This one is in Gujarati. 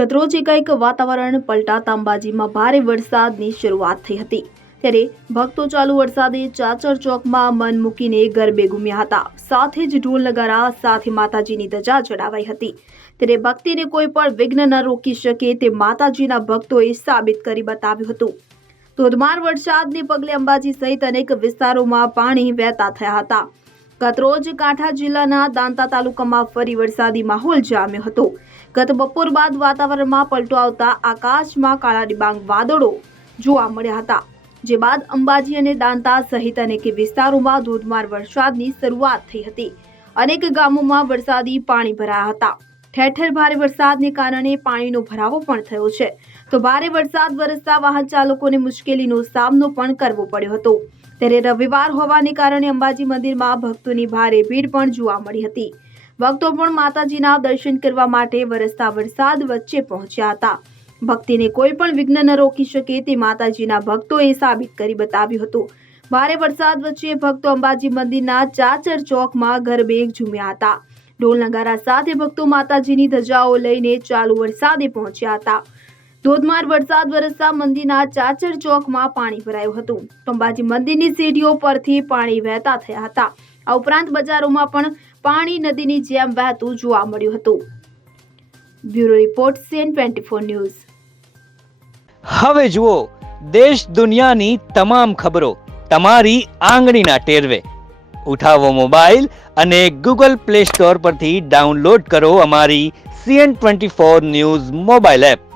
ગતરોજ એકાએક વાતાવરણ પલટાતા અંબાજીમાં ભારે વરસાદની શરૂઆત થઈ હતી. ત્યારે ભક્તો ચાલુ વરસાદે ચાચર ચોકમાં મન મૂકીને ગરબે ઘૂમ્યા હતા. સાથે જ ઢોલ નગારા, સાથે માતાજીની ધજા ચડાવાઈ હતી. ત્યારે ભક્તિને કોઈ પણ વિઘ્ન ન રોકી શકે તે માતાજીના ભક્તોએ સાબિત કરી બતાવ્યું હતું. ધોધમાર વરસાદને પગલે અંબાજી સહિત અનેક વિસ્તારોમાં પાણી વહેતા થયા હતા. ગતરોજ કાંઠા જિલ્લાના દાંતા તાલુકામાં ફરી વરસાદી માહોલ જામ્યો હતો. ગત બપોર બાદ વાતાવરણમાં પલટો આવતા આકાશમાં કાળા ડિબાંગ વાદળો જોવા મળ્યા હતા. જે બાદ અંબાજી અને દાંતા સહિત અનેક વિસ્તારોમાં ધોધમાર વરસાદની શરૂઆત થઈ હતી. અનેક ગામોમાં વરસાદી પાણી ભરાયા હતા. ઠેર ઠેર ભારે વરસાદને કારણે પાણીનો ભરાવો પણ થયો છે. તો ભારે વરસાદ વરસતા વાહન ચાલકોને મુશ્કેલીનો સામનો પણ કરવો પડ્યો હતો. ત્યારે રવિવાર હોવાને કારણે અંબાજી મંદિરમાં ભક્તોની ભારે ભીડ પણ જોવા મળી હતી. ભક્તો પણ માતાજીના દર્શન કરવા માટે વરસતા વરસાદ વચ્ચે પહોંચ્યા હતા. ભક્તિને કોઈ પણ વિઘ્ન ન રોકી શકે તે માતાજીના ભક્તોએ સાબિત કરી બતાવ્યું હતું. ભારે વરસાદ વચ્ચે ભક્તો અંબાજી મંદિરના ચાચર ચોકમાં ગરબે ઝૂમ્યા હતા. ઢોલ નગારા સાથે ભક્તો માતાજીની ધજાઓ લઈને ચાલુ વરસાદે પહોંચ્યા હતા. ધોધમાર વરસાદ વરસતા મંદિરના ચાચર ચોકમાં પાણી ભરાયું હતું. અંબાજી મંદિરની સીડીઓ પરથી પાણી વહેતા થયા હતા. આ ઉપરાંત બજારોમાં પણ પાણી નદીની જેમ વહેતું જોવા મળ્યું હતું. Bureau report CN twenty four news. હવે જુઓ, દેશ દુનિયાની તમામ ખબરો તમારી આંગળીના ટેરવે. ઉઠાવો મોબાઈલ અને ગૂગલ પ્લે સ્ટોર પરથી ડાઉનલોડ કરો અમારી CN twenty four news mobile app.